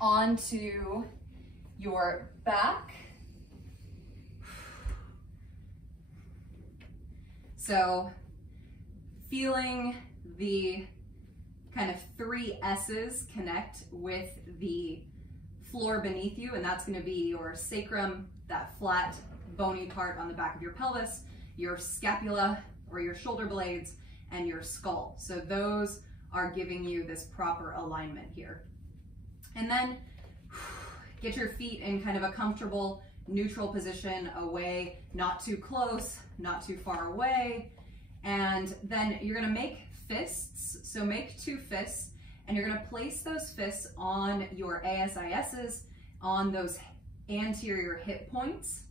onto your back. So feeling the kind of 3 S's connect with the floor beneath you, and that's going to be your sacrum, that flat bony part on the back of your pelvis, your scapula or your shoulder blades, and your skull. So those are giving you this proper alignment here. And then get your feet in kind of a comfortable neutral position, away, not too close, not too far away. And then you're gonna make fists. So make 2 fists, and you're gonna place those fists on your ASISs, on those anterior hip points.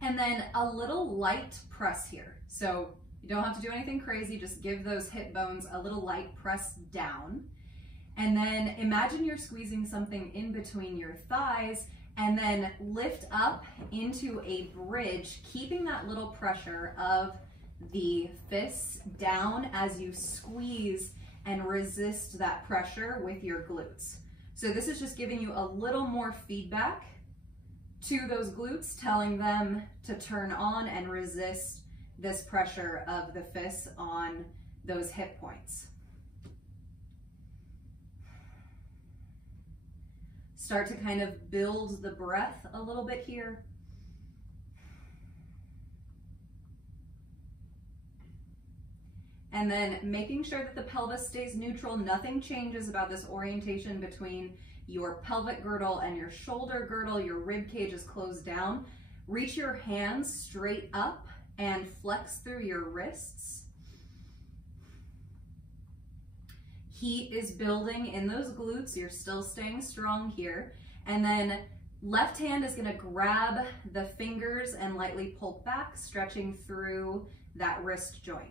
And then a little light press here. So you don't have to do anything crazy, just give those hip bones a little light press down. And then imagine you're squeezing something in between your thighs, and then lift up into a bridge, keeping that little pressure of the fists down as you squeeze and resist that pressure with your glutes. So this is just giving you a little more feedback to those glutes, telling them to turn on and resist this pressure of the fists on those hip points. Start to kind of build the breath a little bit here. And then making sure that the pelvis stays neutral, nothing changes about this orientation between your pelvic girdle and your shoulder girdle. Your rib cage is closed down. Reach your hands straight up and flex through your wrists. Heat is building in those glutes. You're still staying strong here. And then left hand is gonna grab the fingers and lightly pull back, stretching through that wrist joint.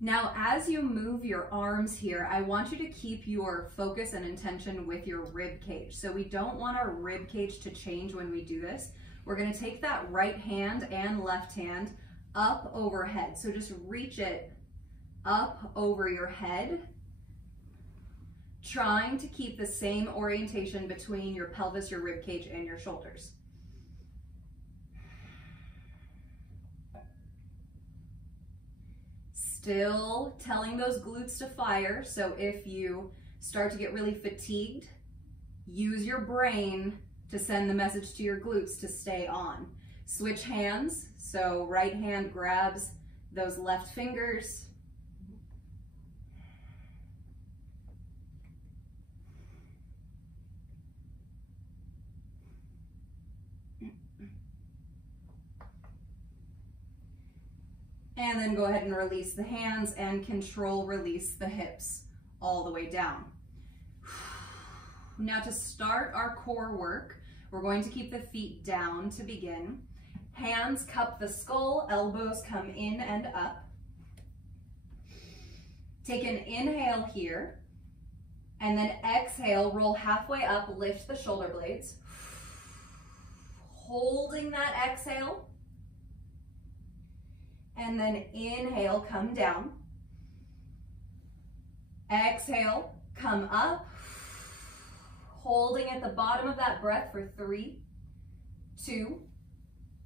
Now, as you move your arms here, I want you to keep your focus and intention with your rib cage. So we don't want our rib cage to change when we do this. We're gonna take that right hand and left hand up overhead. So just reach it up over your head, trying to keep the same orientation between your pelvis, your rib cage, and your shoulders. Still telling those glutes to fire. So if you start to get really fatigued, use your brain to send the message to your glutes to stay on. Switch hands. So right hand grabs those left fingers. And then go ahead and release the hands and control release the hips all the way down. Now to start our core work, we're going to keep the feet down to begin. Hands cup the skull, elbows come in and up. Take an inhale here, and then exhale, roll halfway up, lift the shoulder blades. Holding that exhale. And then inhale, come down. Exhale, come up. Holding at the bottom of that breath for 3, 2,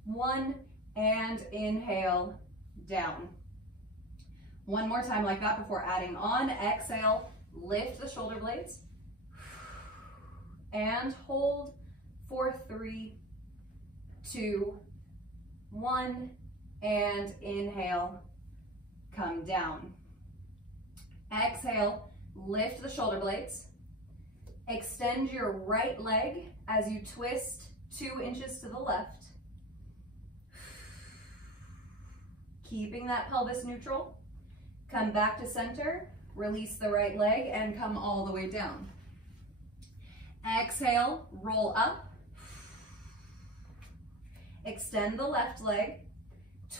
1, and inhale, down. One more time like that before adding on. Exhale, lift the shoulder blades. And hold for 3, 2, 1, and inhale, come down. Exhale, lift the shoulder blades. Extend your right leg as you twist 2 inches to the left. Keeping that pelvis neutral. Come back to center, release the right leg, and come all the way down. Exhale, roll up. Extend the left leg.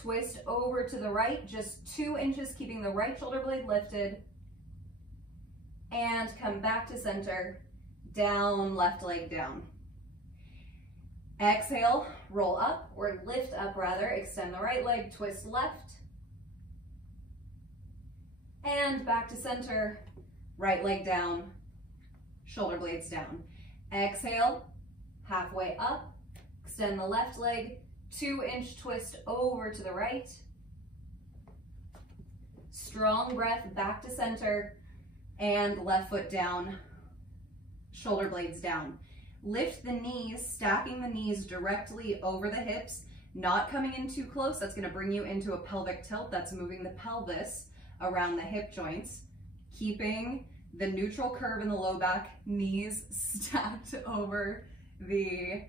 Twist over to the right, just 2 inches, keeping the right shoulder blade lifted. And come back to center, down, left leg down. Exhale, roll up, or lift up rather, extend the right leg, twist left. And back to center, right leg down, shoulder blades down. Exhale, halfway up, extend the left leg, 2-inch twist over to the right. Strong breath back to center, and left foot down, shoulder blades down. Lift the knees, stacking the knees directly over the hips, not coming in too close. That's gonna bring you into a pelvic tilt. That's moving the pelvis around the hip joints, keeping the neutral curve in the low back, knees stacked over the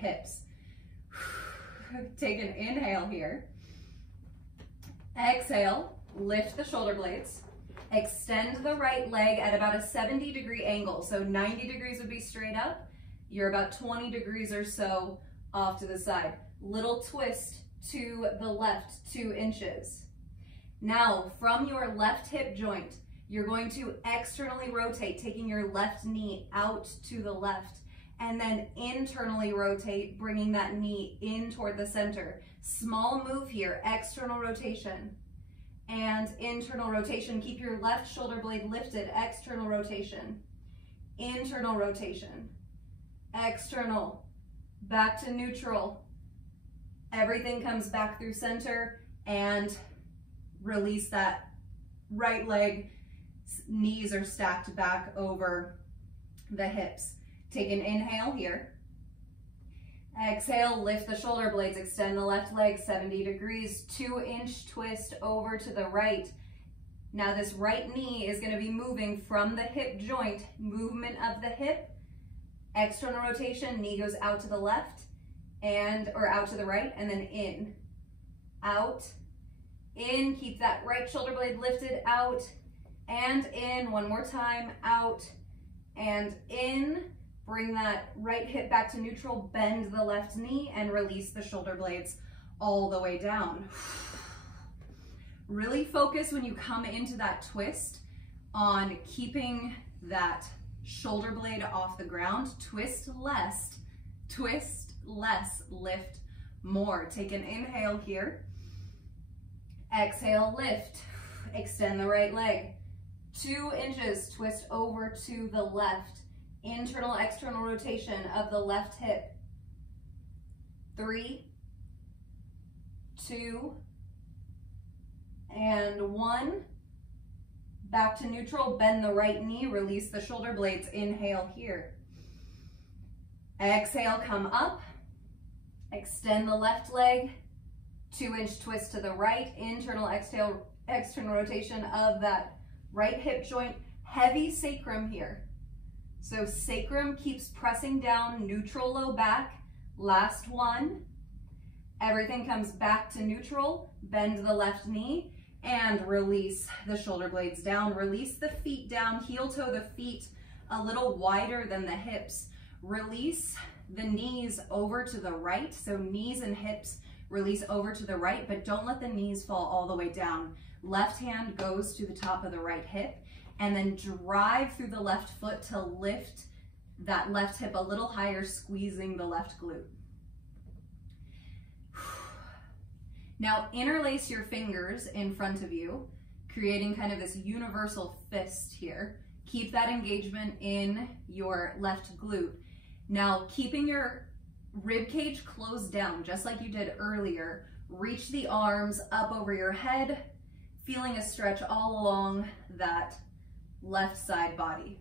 hips. Take an inhale here. Exhale, lift the shoulder blades. Extend the right leg at about a 70-degree angle. So 90 degrees would be straight up. You're about 20 degrees or so off to the side. Little twist to the left, 2 inches. Now, from your left hip joint, you're going to externally rotate, taking your left knee out to the left, and then internally rotate, bringing that knee in toward the center. Small move here, external rotation and internal rotation. Keep your left shoulder blade lifted, external rotation, internal rotation, external, back to neutral. Everything comes back through center, and release that right leg. Knees are stacked back over the hips. Take an inhale here. Exhale, lift the shoulder blades, extend the left leg 70 degrees, 2-inch twist over to the right. Now this right knee is going to be moving from the hip joint, movement of the hip, external rotation, knee goes out to the left or out to the right, and then in, out, in, keep that right shoulder blade lifted, out, and in, one more time, out, and in. Bring that right hip back to neutral, bend the left knee, and release the shoulder blades all the way down. Really focus when you come into that twist on keeping that shoulder blade off the ground. Twist less, lift more. Take an inhale here. Exhale, lift. Extend the right leg. 2 inches, twist over to the left. Internal, external rotation of the left hip. 3, 2, and 1. Back to neutral, bend the right knee, release the shoulder blades. Inhale here. Exhale, come up. Extend the left leg. 2-inch twist to the right. Internal, external rotation of that right hip joint. Heavy sacrum here. So sacrum keeps pressing down, neutral low back. Last one. Everything comes back to neutral. Bend the left knee and release the shoulder blades down. Release the feet down, heel toe the feet a little wider than the hips. Release the knees over to the right. So knees and hips release over to the right, but don't let the knees fall all the way down. Left hand goes to the top of the right hip, and then drive through the left foot to lift that left hip a little higher, squeezing the left glute. Now interlace your fingers in front of you, creating kind of this universal fist here. Keep that engagement in your left glute. Now keeping your rib cage closed down, just like you did earlier, reach the arms up over your head, feeling a stretch all along that left side body.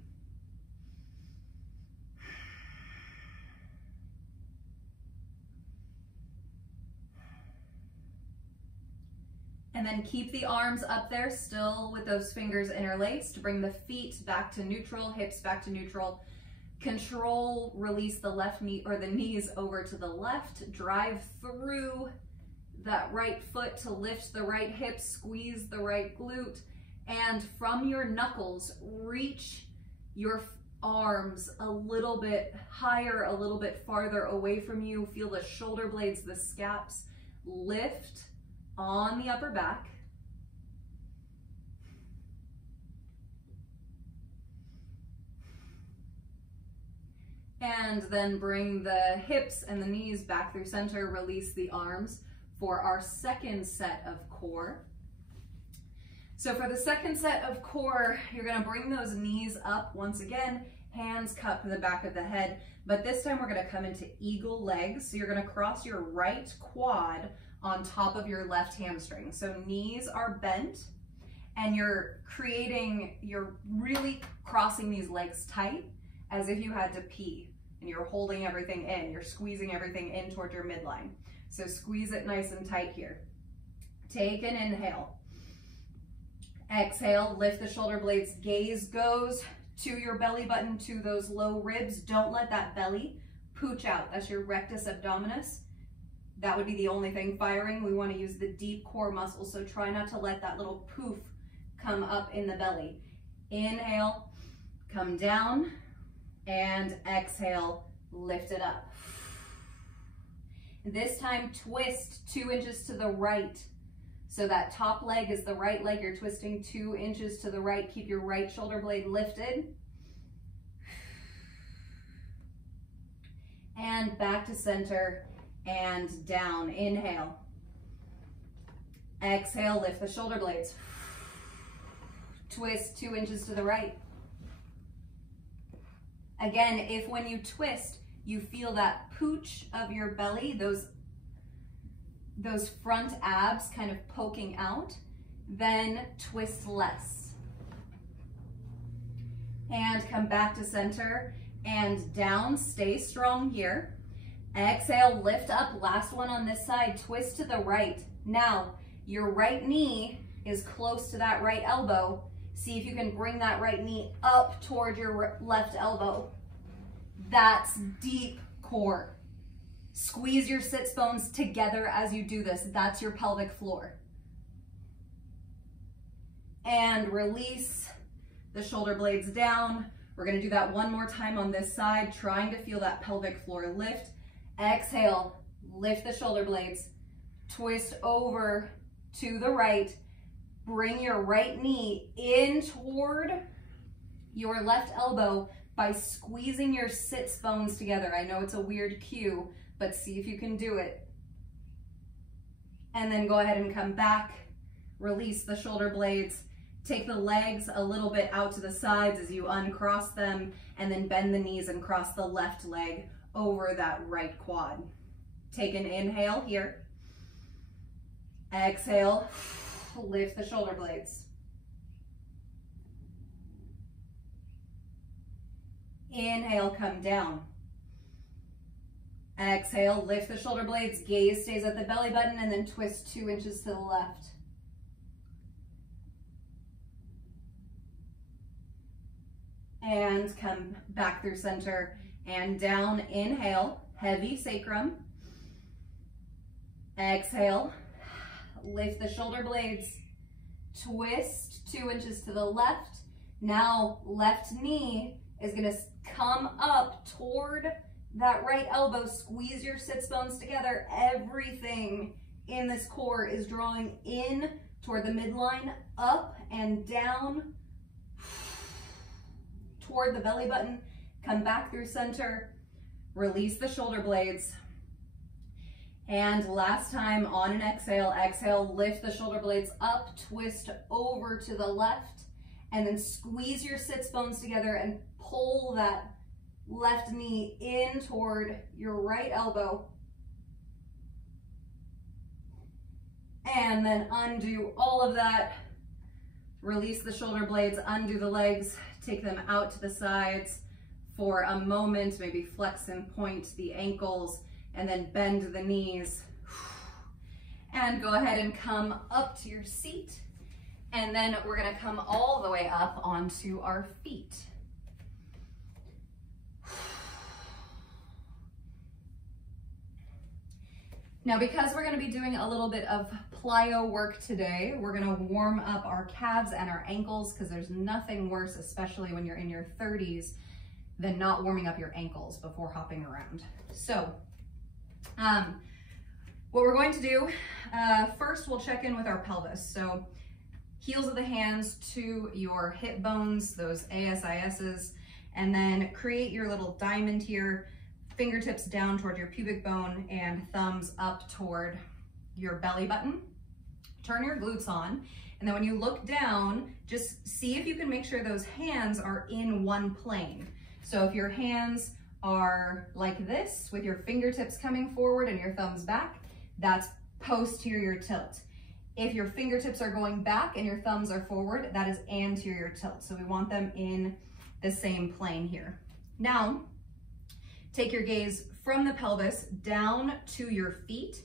And then keep the arms up there still with those fingers interlaced. Bring the feet back to neutral, hips back to neutral. Control, release the left knee or the knees over to the left. Drive through that right foot to lift the right hip, squeeze the right glute. And from your knuckles, reach your arms a little bit higher, a little bit farther away from you. Feel the shoulder blades, the scaps lift on the upper back. And then bring the hips and the knees back through center, release the arms for our second set of core. So for the second set of core, you're gonna bring those knees up once again, hands cup to the back of the head, but this time we're gonna come into eagle legs. So you're gonna cross your right quad on top of your left hamstring. So knees are bent and you're really crossing these legs tight as if you had to pee and you're holding everything in, you're squeezing everything in toward your midline. So squeeze it nice and tight here. Take an inhale. Exhale, lift the shoulder blades, gaze goes to your belly button, to those low ribs. Don't let that belly pooch out. That's your rectus abdominis. That would be the only thing firing. We want to use the deep core muscles, so try not to let that little poof come up in the belly. Inhale, come down, and exhale, lift it up. This time, twist 2 inches to the right. So that top leg is the right leg. You're twisting 2 inches to the right. Keep your right shoulder blade lifted. And back to center and down. Inhale. Exhale, lift the shoulder blades. Twist 2 inches to the right. Again, if when you twist, you feel that pooch of your belly, those front abs kind of poking out, then twist less. And come back to center and down, stay strong here. Exhale, lift up, last one on this side, twist to the right. Now, your right knee is close to that right elbow. See if you can bring that right knee up toward your left elbow. That's deep core. Squeeze your sits bones together as you do this. That's your pelvic floor. And release the shoulder blades down. We're gonna do that one more time on this side, trying to feel that pelvic floor lift. Exhale, lift the shoulder blades. Twist over to the right. Bring your right knee in toward your left elbow by squeezing your sits bones together. I know it's a weird cue, but see if you can do it. And then go ahead and come back, release the shoulder blades, take the legs a little bit out to the sides as you uncross them, and then bend the knees and cross the left leg over that right quad. Take an inhale here. Exhale, lift the shoulder blades. Inhale, come down. Exhale, lift the shoulder blades, gaze stays at the belly button, and then twist 2 inches to the left. And come back through center and down. Inhale, heavy sacrum. Exhale, lift the shoulder blades, twist 2 inches to the left. Now left knee is gonna come up toward that right elbow. Squeeze your sits bones together. Everything in this core is drawing in toward the midline, up and down toward the belly button. Come back through center, release the shoulder blades. And last time on an exhale, exhale, lift the shoulder blades up, twist over to the left, and then squeeze your sits bones together and pull that left knee in toward your right elbow. And then undo all of that. Release the shoulder blades, undo the legs, take them out to the sides for a moment, maybe flex and point the ankles, and then bend the knees. And go ahead and come up to your seat. And then we're gonna come all the way up onto our feet. Now, because we're gonna be doing a little bit of plyo work today, we're gonna warm up our calves and our ankles, because there's nothing worse, especially when you're in your 30s, than not warming up your ankles before hopping around. So, what we're going to do, first we'll check in with our pelvis. So, heels of the hands to your hip bones, those ASISs, and then create your little diamond here, fingertips down toward your pubic bone and thumbs up toward your belly button. Turn your glutes on And then when you look down, just see if you can make sure those hands are in one plane. So if your hands are like this, with your fingertips coming forward and your thumbs back, that's posterior tilt. If your fingertips are going back and your thumbs are forward, that is anterior tilt. So we want them in the same plane here. Now, take your gaze from the pelvis down to your feet,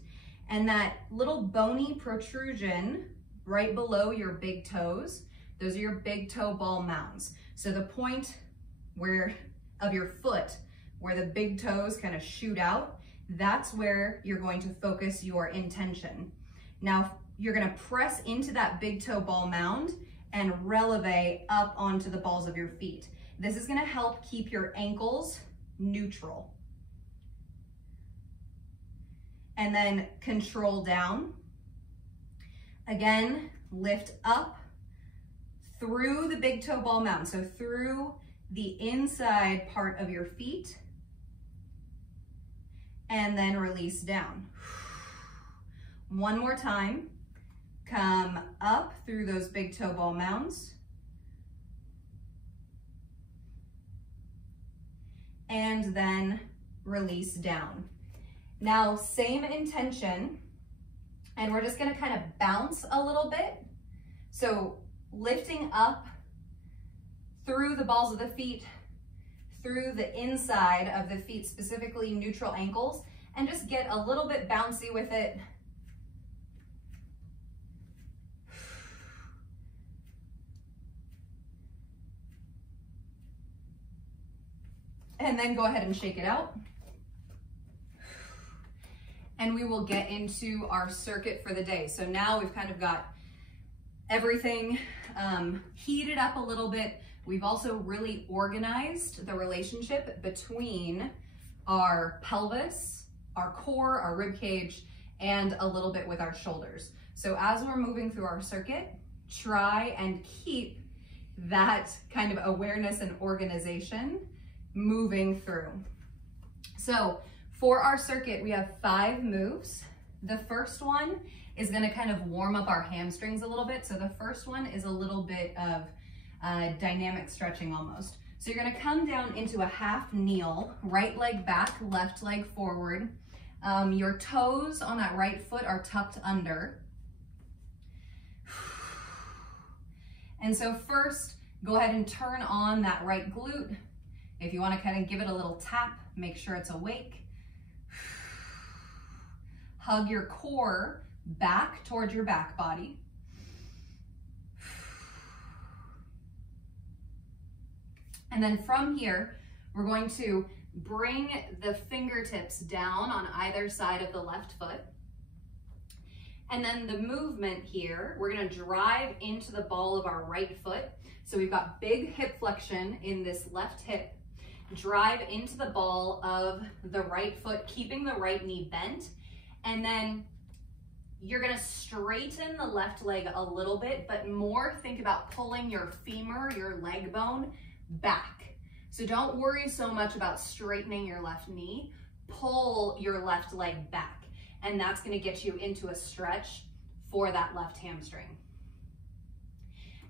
and that little bony protrusion right below your big toes, those are your big toe ball mounds. So the point of your foot where the big toes kind of shoot out, that's where you're going to focus your intention. Now, you're gonna press into that big toe ball mound and releve up onto the balls of your feet. This is gonna help keep your ankles neutral. And then control down. Again, lift up through the big toe ball mound, so through the inside part of your feet, and then release down. One more time. Come up through those big toe ball mounds. And then release down. Now, same intention, and we're just gonna kind of bounce a little bit. So lifting up through the balls of the feet, through the inside of the feet, specifically neutral ankles, and just get a little bit bouncy with it. And then go ahead and shake it out. And we will get into our circuit for the day. So now we've kind of got everything heated up a little bit. We've also really organized the relationship between our pelvis, our core, our rib cage, and a little bit with our shoulders. So as we're moving through our circuit, try and keep that kind of awareness and organization moving through. So for our circuit, we have 5 moves. The first one is gonna kind of warm up our hamstrings a little bit. So the first one is a little bit of dynamic stretching almost. So you're gonna come down into a half kneel, right leg back, left leg forward. Your toes on that right foot are tucked under. And so first, go ahead and turn on that right glute. If you want to kind of give it a little tap, make sure it's awake. Hug your core back towards your back body. And then from here, we're going to bring the fingertips down on either side of the left foot. And then the movement here, we're gonna drive into the ball of our right foot. So we've got big hip flexion in this left hip. Drive into the ball of the right foot, keeping the right knee bent. And then you're gonna straighten the left leg a little bit, but more think about pulling your femur, your leg bone, back. So don't worry so much about straightening your left knee. Pull your left leg back, and that's gonna get you into a stretch for that left hamstring.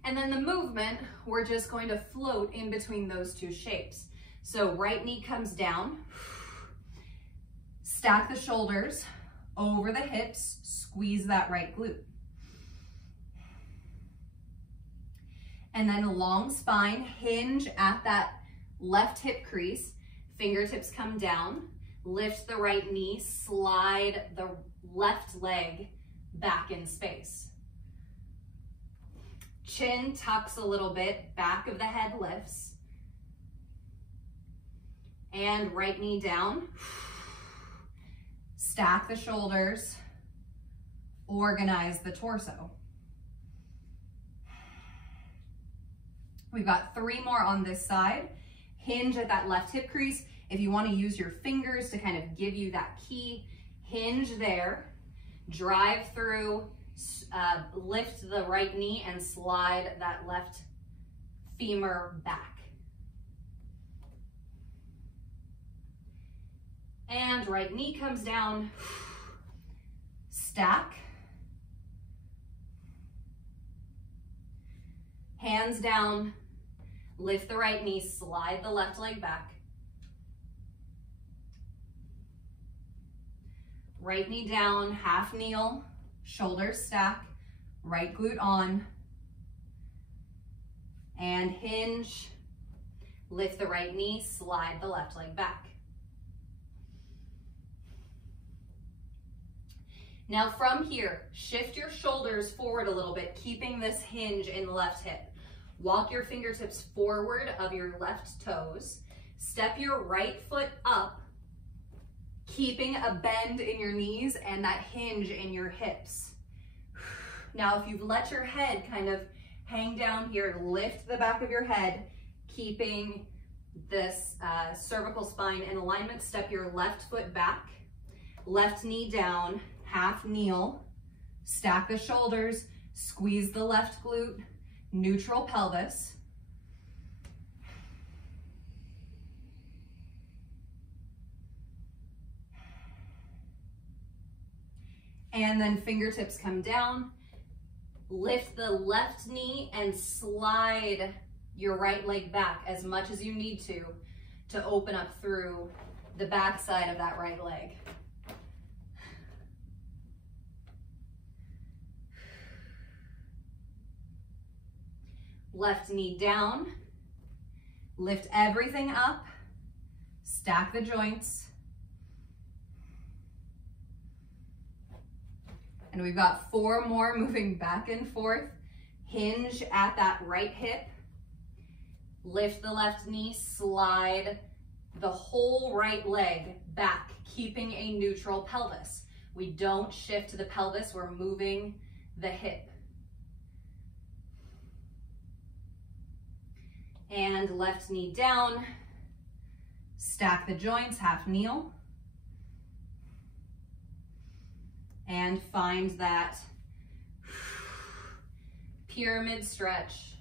And then the movement, we're just going to float in between those two shapes. So right knee comes down, stack the shoulders over the hips, squeeze that right glute. And then a long spine, hinge at that left hip crease, fingertips come down, lift the right knee, slide the left leg back in space. Chin tucks a little bit, back of the head lifts. And right knee down. Stack the shoulders, organize the torso. We've got 3 more on this side. Hinge at that left hip crease. If you want to use your fingers to kind of give you that key, hinge there, drive through, lift the right knee and slide that left femur back. And right knee comes down, stack, Hands down, lift the right knee, slide the left leg back. Right knee down, half kneel, shoulders stack, right glute on, and hinge. Lift the right knee, slide the left leg back. Now from here, shift your shoulders forward a little bit, keeping this hinge in the left hip. Walk your fingertips forward of your left toes. Step your right foot up, keeping a bend in your knees and that hinge in your hips. Now, if you've let your head kind of hang down here, lift the back of your head, keeping this cervical spine in alignment. Step your left foot back, left knee down, half kneel, stack the shoulders, squeeze the left glute, neutral pelvis. And then fingertips come down, lift the left knee and slide your right leg back as much as you need to open up through the back side of that right leg. Left knee down, lift everything up, stack the joints. And we've got 4 more moving back and forth. Hinge at that right hip. Lift the left knee, slide the whole right leg back, keeping a neutral pelvis. We don't shift the pelvis, we're moving the hip. And left knee down, stack the joints, half kneel. And find that pyramid stretch.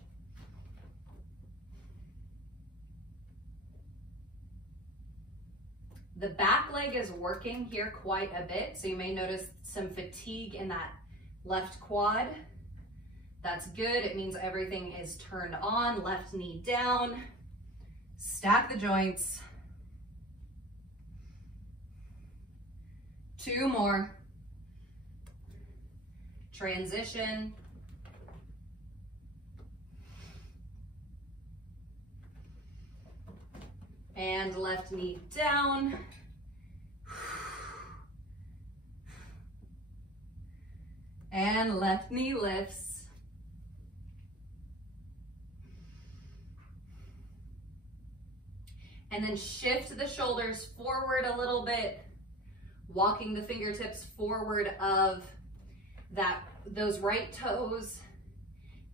The back leg is working here quite a bit, so you may notice some fatigue in that left quad. That's good. It means everything is turned on. Left knee down, stack the joints. 2 more. Transition. And left knee down. And left knee lifts. And then shift the shoulders forward a little bit, walking the fingertips forward of those right toes,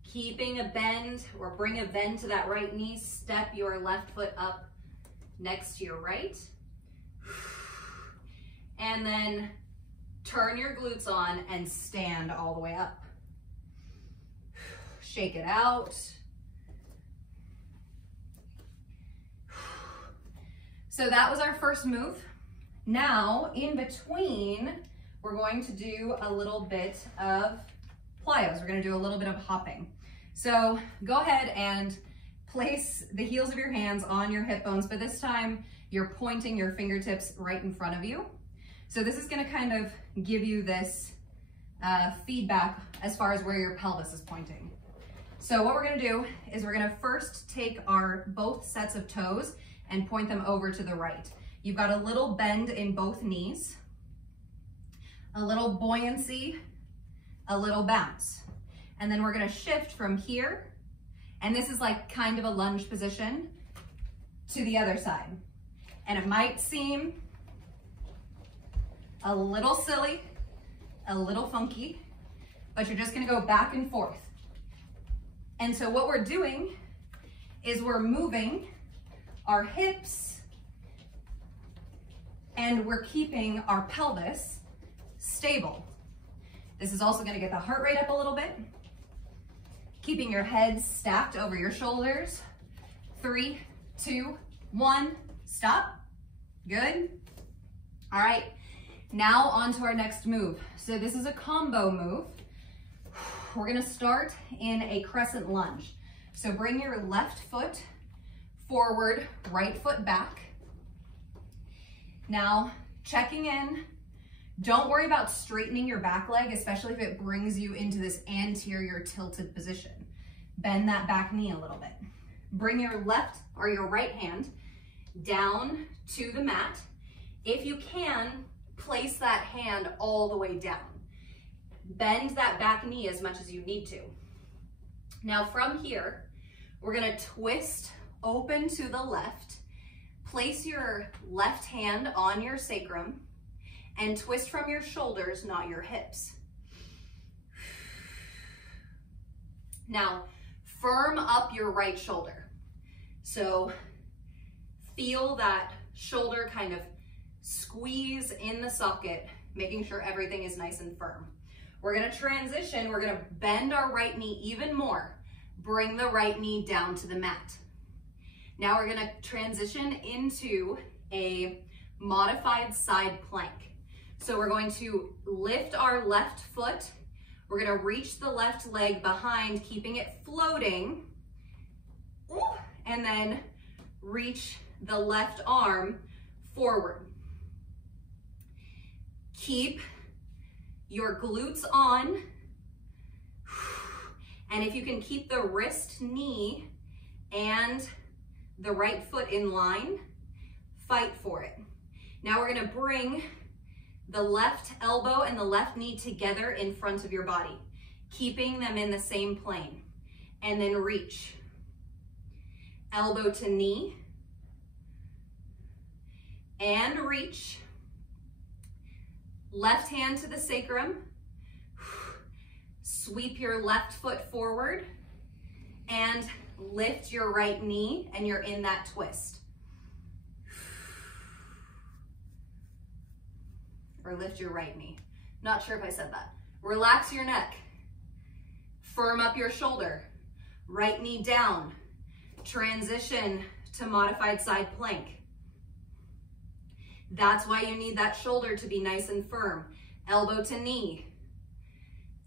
keeping a bend or bring a bend to that right knee. Step your left foot up next to your right. And then turn your glutes on and stand all the way up. Shake it out. So that was our first move. Now, in between, we're going to do a little bit of plyos. We're gonna do a little bit of hopping. So go ahead and place the heels of your hands on your hip bones, but this time you're pointing your fingertips right in front of you. So this is gonna kind of give you this feedback as far as where your pelvis is pointing. So what we're gonna do is we're gonna first take our both sets of toes and point them over to the right. You've got a little bend in both knees, a little buoyancy, a little bounce. And then we're gonna shift from here, and this is like kind of a lunge position, to the other side. And it might seem a little silly, a little funky, but you're just gonna go back and forth. And so what we're doing is we're moving our hips and we're keeping our pelvis stable. This is also gonna get the heart rate up a little bit. Keeping your head stacked over your shoulders. 3, 2, 1, stop. Good. All right, now on to our next move. So this is a combo move. We're gonna start in a crescent lunge. So bring your left foot forward, right foot back. Now, checking in. Don't worry about straightening your back leg, especially if it brings you into this anterior tilted position. Bend that back knee a little bit. Bring your left or your right hand down to the mat. If you can, place that hand all the way down. Bend that back knee as much as you need to. Now from here, we're gonna twist open to the left. Place your left hand on your sacrum and twist from your shoulders, not your hips. Now, firm up your right shoulder. So feel that shoulder kind of squeeze in the socket, making sure everything is nice and firm. We're gonna transition, we're gonna bend our right knee even more. Bring the right knee down to the mat. Now we're gonna transition into a modified side plank. So we're going to lift our left foot. We're gonna reach the left leg behind, keeping it floating. And then reach the left arm forward. Keep your glutes on. And if you can keep the wrist, knee, and the right foot in line, fight for it. Now we're gonna bring the left elbow and the left knee together in front of your body, keeping them in the same plane. And then reach. Elbow to knee. And reach. Left hand to the sacrum. Sweep your left foot forward and lift your right knee, and you're in that twist. Or lift your right knee. Not sure if I said that. Relax your neck. Firm up your shoulder. Right knee down. Transition to modified side plank. That's why you need that shoulder to be nice and firm. Elbow to knee.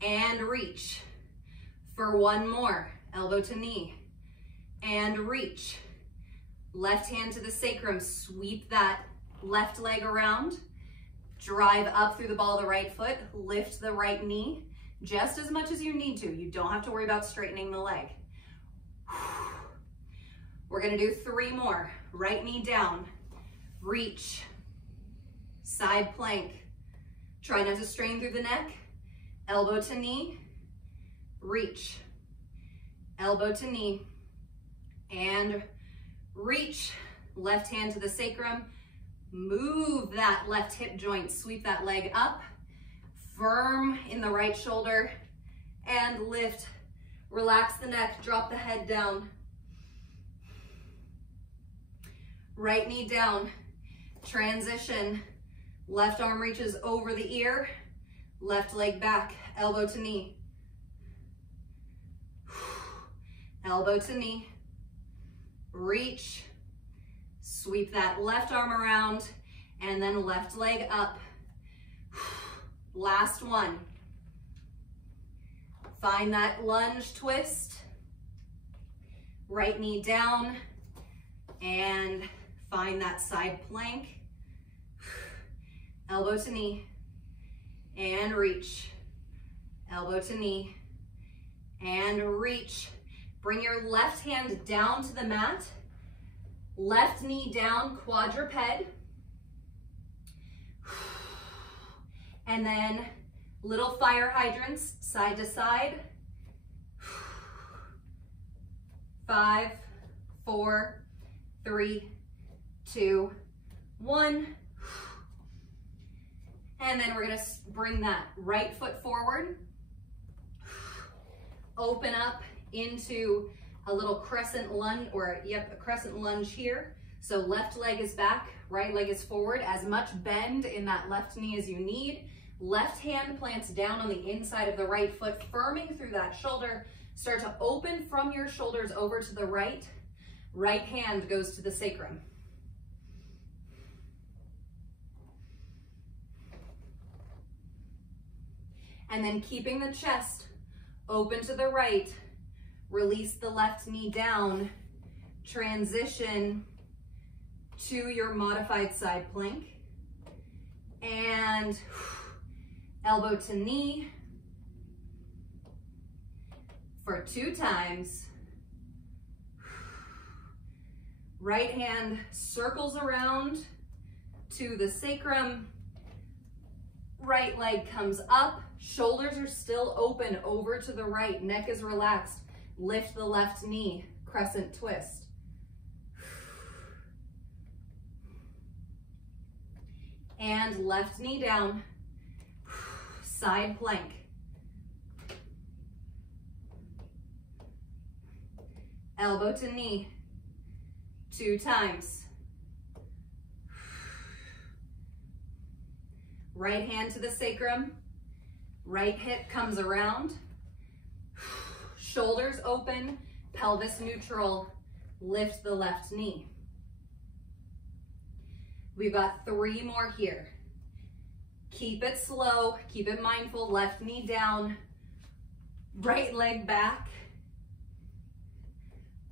And reach. For one more. Elbow to knee. And reach. Left hand to the sacrum. Sweep that left leg around. Drive up through the ball of the right foot, lift the right knee just as much as you need to. You don't have to worry about straightening the leg. We're gonna do 3 more. Right knee down, reach, side plank. Try not to strain through the neck. Elbow to knee, reach, elbow to knee, and reach. Left hand to the sacrum. Move that left hip joint, sweep that leg up, firm in the right shoulder, and lift. Relax the neck, drop the head down. Right knee down, transition. Left arm reaches over the ear, left leg back, elbow to knee. Elbow to knee, reach. Sweep that left arm around and then left leg up. Last one. Find that lunge twist. Right knee down and find that side plank. Elbow to knee and reach. Elbow to knee and reach. Bring your left hand down to the mat. Left knee down, quadruped. And then little fire hydrants, side to side. 5, 4, 3, 2, 1. And then we're gonna bring that right foot forward. Open up into a little crescent lunge, or a crescent lunge here. So left leg is back, right leg is forward. As much bend in that left knee as you need. Left hand plants down on the inside of the right foot, firming through that shoulder. Start to open from your shoulders over to the right. Right hand goes to the sacrum. And then keeping the chest open to the right, Release the left knee down. Transition to your modified side plank. And elbow to knee for 2 times. Right hand circles around to the sacrum. Right leg comes up. Shoulders are still open over to the right. Neck is relaxed. Lift the left knee. Crescent twist. And left knee down. Side plank. Elbow to knee. 2 times. Right hand to the sacrum. Right hip comes around. Shoulders open, pelvis neutral. Lift the left knee. We've got 3 more here. Keep it slow, keep it mindful. Left knee down, right leg back,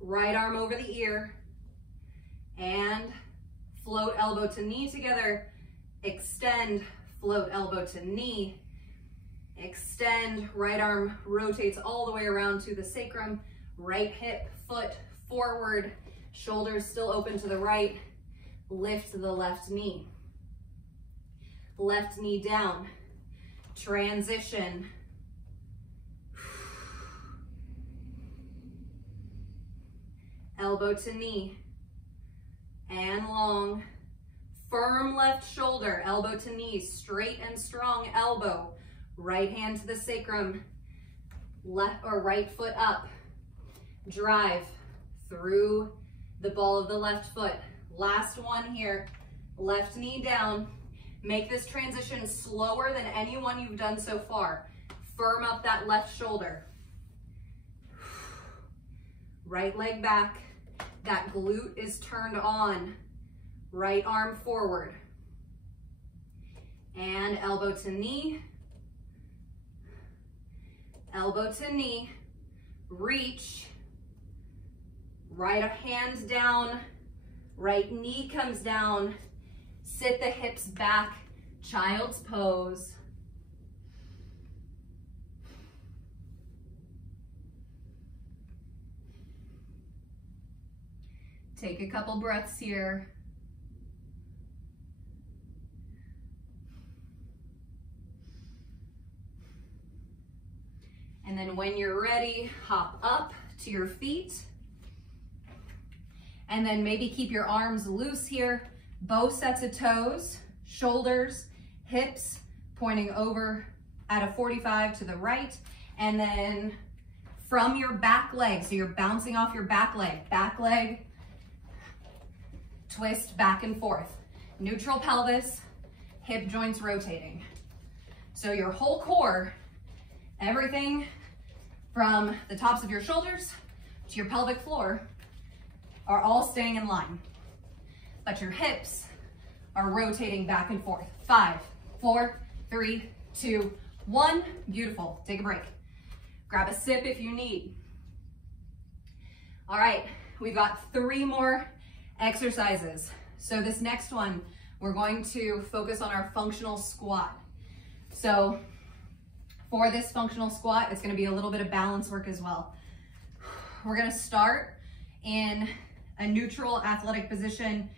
right arm over the ear, and float elbow to knee together. Extend, float elbow to knee. Extend, right arm rotates all the way around to the sacrum. Right hip, foot forward, shoulders still open to the right. Lift the left knee. Left knee down. Transition. Elbow to knee. And long. Firm left shoulder, elbow to knee, straight and strong elbow. Right hand to the sacrum. Left or right foot up. Drive through the ball of the left foot. Last one here. Left knee down. Make this transition slower than any one you've done so far. Firm up that left shoulder. Right leg back. That glute is turned on. Right arm forward. And elbow to knee. Elbow to knee. Reach. Right hand down. Right knee comes down. Sit the hips back, child's pose. Take a couple breaths here. And then when you're ready, hop up to your feet. And then maybe keep your arms loose here. Both sets of toes, shoulders, hips pointing over at a 45 to the right. And then from your back leg, so you're bouncing off your back leg, twist back and forth. Neutral pelvis, hip joints rotating. So your whole core, everything from the tops of your shoulders to your pelvic floor are all staying in line. But your hips are rotating back and forth. 5, 4, 3, 2, 1. Beautiful. Take a break. Grab a sip if you need. All right, we've got 3 more exercises. So this next one, we're going to focus on our functional squat. So for this functional squat, it's going to be a little bit of balance work as well. We're going to start in a neutral athletic position.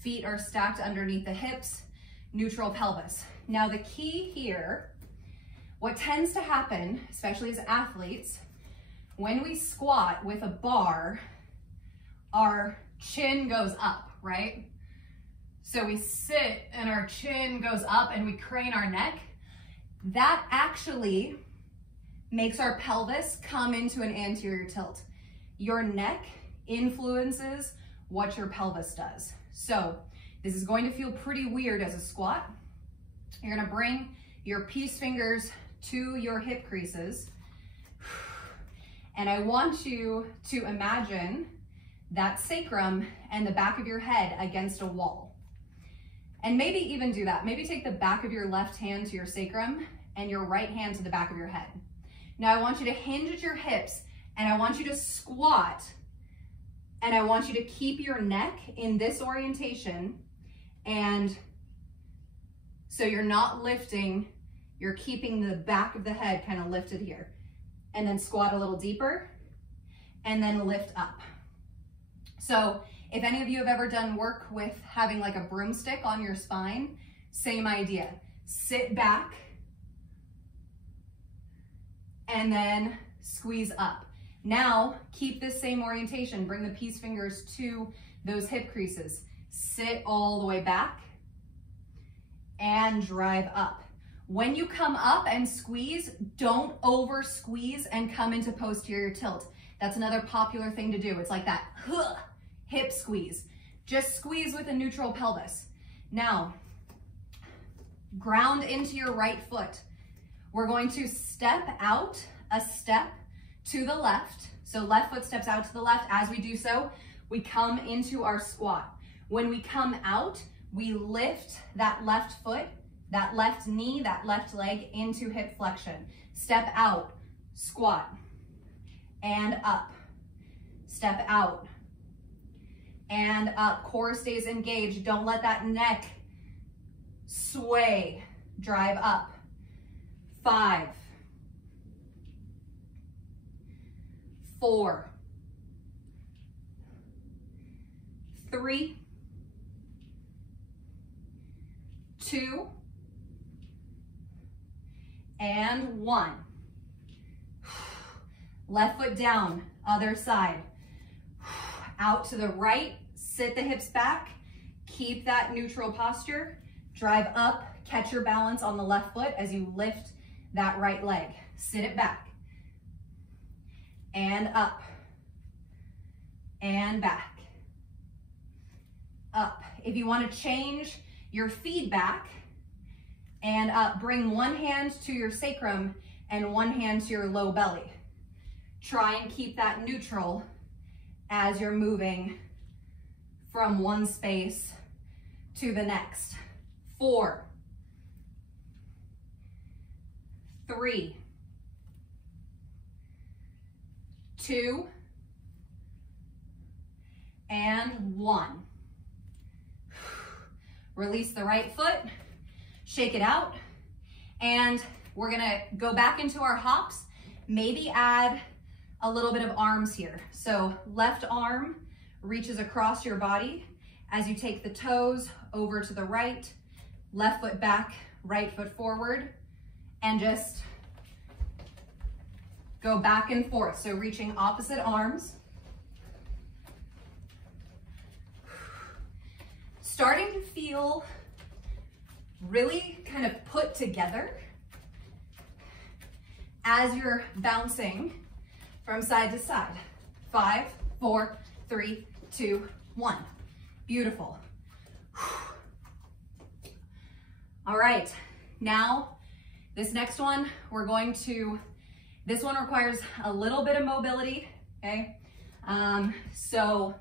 Feet are stacked underneath the hips, neutral pelvis. Now the key here, what tends to happen, especially as athletes, when we squat with a bar, our chin goes up, right? So we sit and our chin goes up and we crane our neck. That actually makes our pelvis come into an anterior tilt. Your neck influences what your pelvis does. So this is going to feel pretty weird as a squat. You're gonna bring your peace fingers to your hip creases. And I want you to imagine that sacrum and the back of your head against a wall. And maybe even do that. Maybe take the back of your left hand to your sacrum and your right hand to the back of your head. Now I want you to hinge at your hips And I want you to squat, and I want you to keep your neck in this orientation, and so you're not lifting, you're keeping the back of the head kind of lifted here. And then squat a little deeper, and then lift up. So if any of you have ever done work with having like a broomstick on your spine, same idea. Sit back, and then squeeze up. Now, keep this same orientation. Bring the peace fingers to those hip creases. Sit all the way back and drive up. When you come up and squeeze, don't over squeeze and come into posterior tilt. That's another popular thing to do. It's like that hip squeeze. Just squeeze with a neutral pelvis. Now, ground into your right foot. We're going to step out a step to the left. So left foot steps out to the left. As we do so, we come into our squat. When we come out, we lift that left foot, that left knee, that left leg into hip flexion. Step out, squat, and up. Step out and up. Core stays engaged. Don't let that neck sway. Drive up. 5, 4, 3, 2, and 1. Left foot down, other side. Out to the right, sit the hips back, keep that neutral posture, drive up, catch your balance on the left foot as you lift that right leg. Sit it back, and up, and back, up. If you want to change your feedback and up, bring one hand to your sacrum and one hand to your low belly. Try and keep that neutral as you're moving from one space to the next. 4, 3, 2, and 1. Release the right foot, shake it out, and we're gonna go back into our hops, maybe add a little bit of arms here. So left arm reaches across your body as you take the toes over to the right, left foot back, right foot forward, and just go back and forth. So reaching opposite arms. Starting to feel really kind of put together as you're bouncing from side to side. 5, 4, 3, 2, 1. Beautiful. All right, now this next one, this one requires a little bit of mobility, okay? So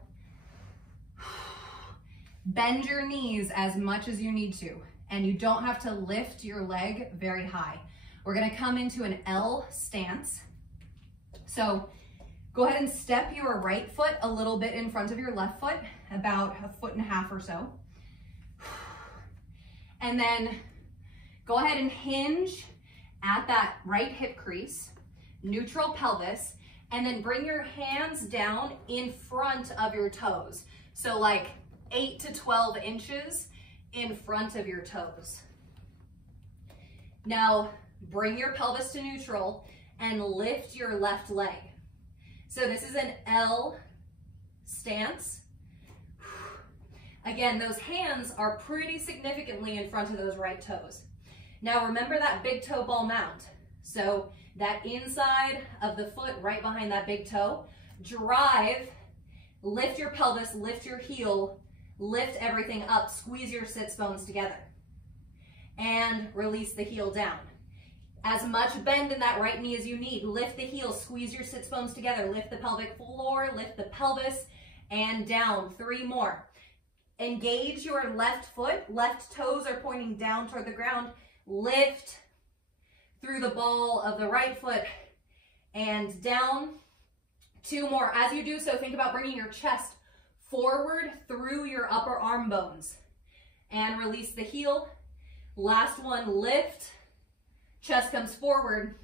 bend your knees as much as you need to, and you don't have to lift your leg very high. We're gonna come into an L stance. So go ahead and step your right foot a little bit in front of your left foot, about 1.5 feet or so. And then go ahead and hinge at that right hip crease, neutral pelvis, and then bring your hands down in front of your toes. So like 8 to 12 inches in front of your toes. Now bring your pelvis to neutral and lift your left leg. So this is an L stance. Again, those hands are pretty significantly in front of those right toes. Now remember that big toe ball mount. So that inside of the foot right behind that big toe, drive, lift your pelvis, lift your heel, lift everything up, squeeze your sits bones together, and release the heel down. As much bend in that right knee as you need. Lift the heel, squeeze your sits bones together, lift the pelvic floor, lift the pelvis, and down. 3 more. Engage your left foot, left toes are pointing down toward the ground. Lift through the ball of the right foot and down, 2 more. As you do so, think about bringing your chest forward through your upper arm bones. And release the heel. Last one, lift. Chest comes forward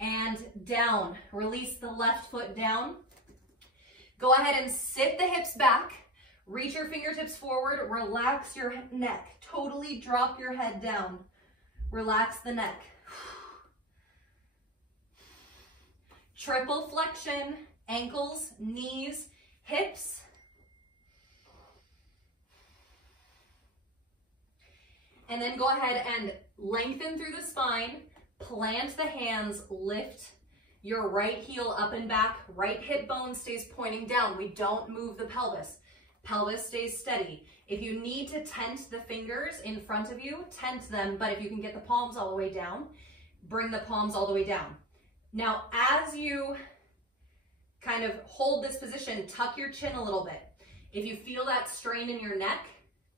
and down. Release the left foot down. Go ahead and sit the hips back. Reach your fingertips forward. Relax your neck. Totally drop your head down. Relax the neck. Triple flexion, ankles, knees, hips. And then go ahead and lengthen through the spine, plant the hands, lift your right heel up and back, right hip bone stays pointing down. We don't move the pelvis. Pelvis stays steady. If you need to tent the fingers in front of you, tent them, but if you can get the palms all the way down, bring the palms all the way down. Now, as you kind of hold this position, tuck your chin a little bit. If you feel that strain in your neck,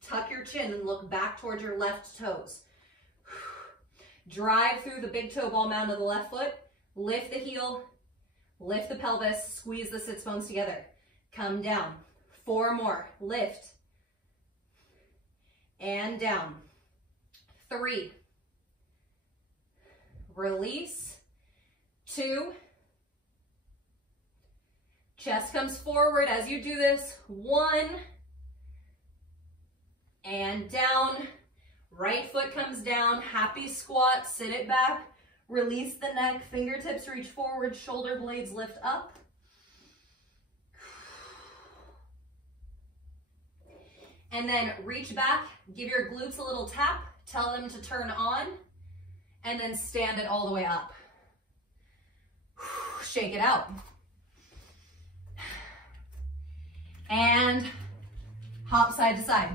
tuck your chin and look back towards your left toes. Drive through the big toe ball mound of the left foot. Lift the heel, lift the pelvis, squeeze the sits bones together. Come down. 4 more. Lift. And down. 3. Release. 2. Chest comes forward as you do this. 1. And down. Right foot comes down. Happy squat. Sit it back. Release the neck. Fingertips reach forward. Shoulder blades lift up. And then reach back. Give your glutes a little tap. Tell them to turn on. And then stand it all the way up. Shake it out. And hop side to side.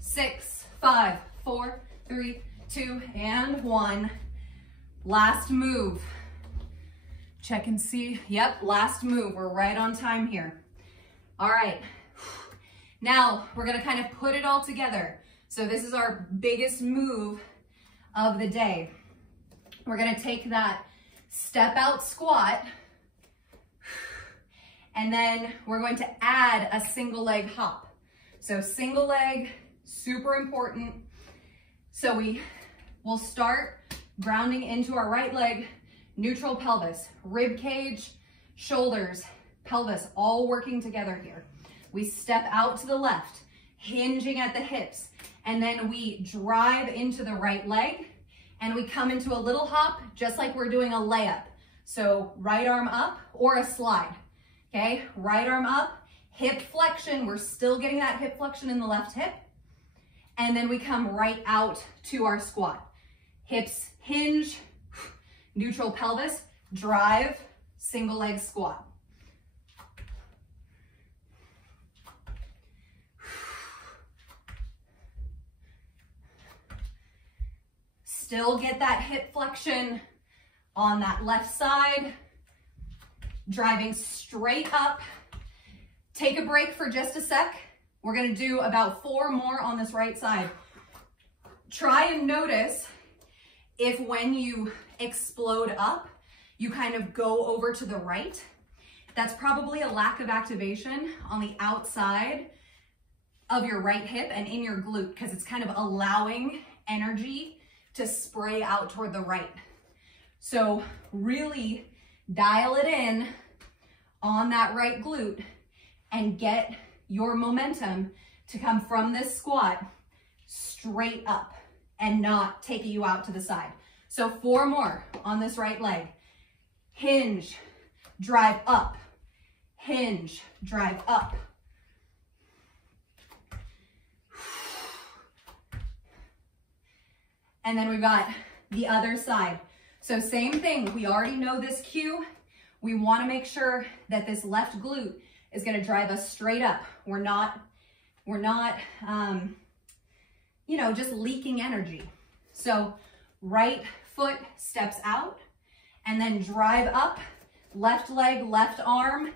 6, 5, 4, 3, 2, and 1. Last move. Check and see. Yep, last move. We're right on time here. All right. Now we're going to kind of put it all together. So this is our biggest move of the day. We're going to take that step out squat, and then we're going to add a single leg hop. So single leg, super important. So we will start grounding into our right leg, neutral pelvis, rib cage, shoulders, pelvis, all working together here. We step out to the left, hinging at the hips, and then we drive into the right leg, and we come into a little hop, just like we're doing a layup. So right arm up or a slide, okay? Right arm up, hip flexion. We're still getting that hip flexion in the left hip. And then we come right out to our squat. Hips hinge, neutral pelvis, drive, single leg squat. Still get that hip flexion on that left side, driving straight up. Take a break for just a sec. We're gonna do about 4 more on this right side. Try and notice if when you explode up, you kind of go over to the right. That's probably a lack of activation on the outside of your right hip and in your glute, because it's kind of allowing energy to spray out toward the right. So really dial it in on that right glute and get your momentum to come from this squat straight up and not take you out to the side. So 4 more on this right leg. Hinge, drive up, hinge, drive up. And then we've got the other side. So same thing, we already know this cue. We wanna make sure that this left glute is gonna drive us straight up. We're not just leaking energy. So right foot steps out and then drive up, left leg, left arm,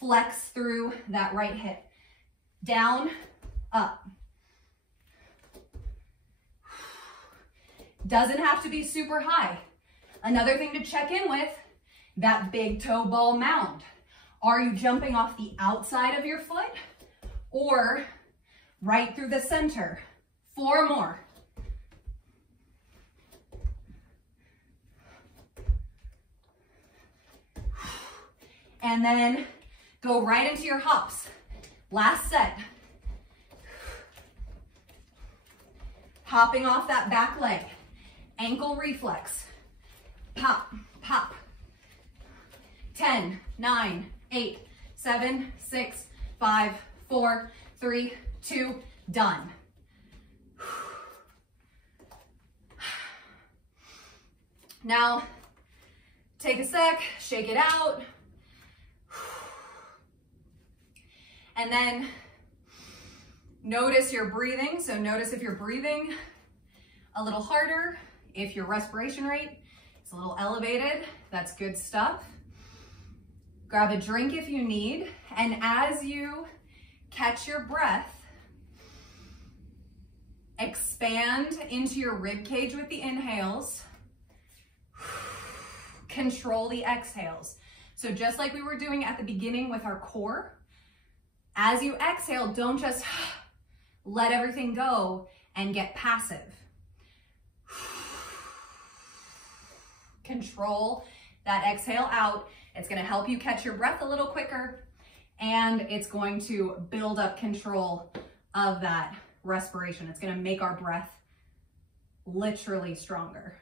flex through that right hip. Down, up. Doesn't have to be super high. Another thing to check in with, that big toe ball mound. Are you jumping off the outside of your foot or right through the center? 4 more. And then go right into your hops. Last set. Hopping off that back leg. Ankle reflex. Pop, pop. 10, 9, 8, 7, 6, 5, 4, 3, 2, done. Now, take a sec, shake it out. And then notice your breathing. So notice if you're breathing a little harder, if your respiration rate is a little elevated, that's good stuff. Grab a drink if you need. And as you catch your breath, expand into your rib cage with the inhales. Control the exhales. So just like we were doing at the beginning with our core, as you exhale, don't just let everything go and get passive. Control that exhale out. It's going to help you catch your breath a little quicker, and it's going to build up control of that respiration. It's going to make our breath literally stronger.